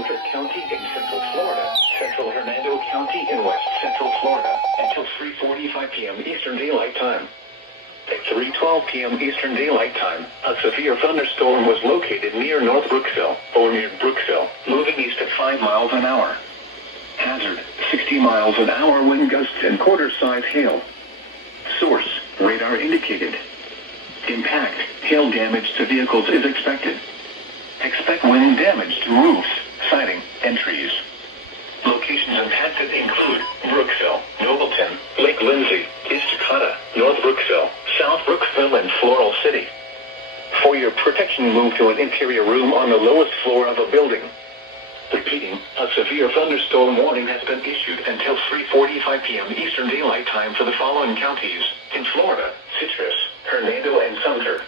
Sumter County in central Florida, central Hernando County in west central Florida, until 3:45 p.m. Eastern Daylight Time. At 3:12 p.m. Eastern Daylight Time, a severe thunderstorm was located near North Brooksville, or near Brooksville, moving east at 5 miles an hour. Hazard, 60 miles an hour wind gusts and quarter-size hail. Source, radar indicated. Impact, hail damage to vehicles is expected. Expect wind damage to roofs, siding, and trees. Locations impacted include Brooksville, Nobleton, Lake Lindsay, East Takata, North Brooksville, South Brooksville, and Floral City. For your protection, move to an interior room on the lowest floor of a building. Repeating, a severe thunderstorm warning has been issued until 3:45 p.m. Eastern Daylight Time for the following counties in Florida: Citrus, Hernando, and Sumter.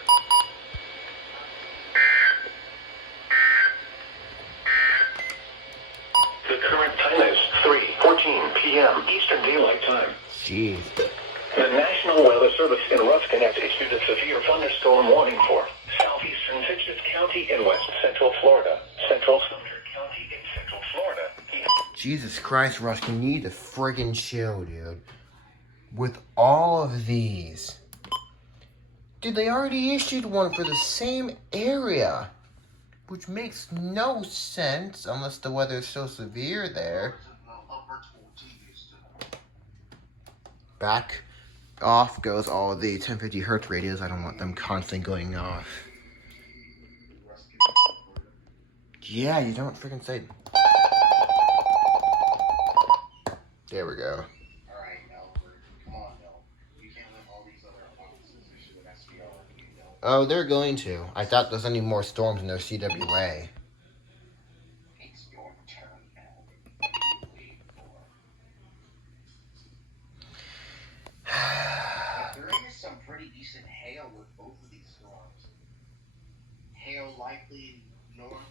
The current time is 3:14 p.m. Eastern Daylight Time. Jeez. The National Weather Service in Ruskin has issued a severe thunderstorm warning for southeastern Citrus County in west central Florida, central Sumter County in central Florida. Jesus Christ, Ruskin, you need to friggin' chill, dude. With all of these. Dude, they already issued one for the same area. Which makes no sense unless the weather's so severe there. Back off goes all the 1050 hertz radios. I don't want them constantly going off. Yeah, you don't freaking say. There we go. Oh, they're going to. I thought there's any more storms in their CWA. It's your turn now. There is some pretty decent hail with both of these storms. Hail likely north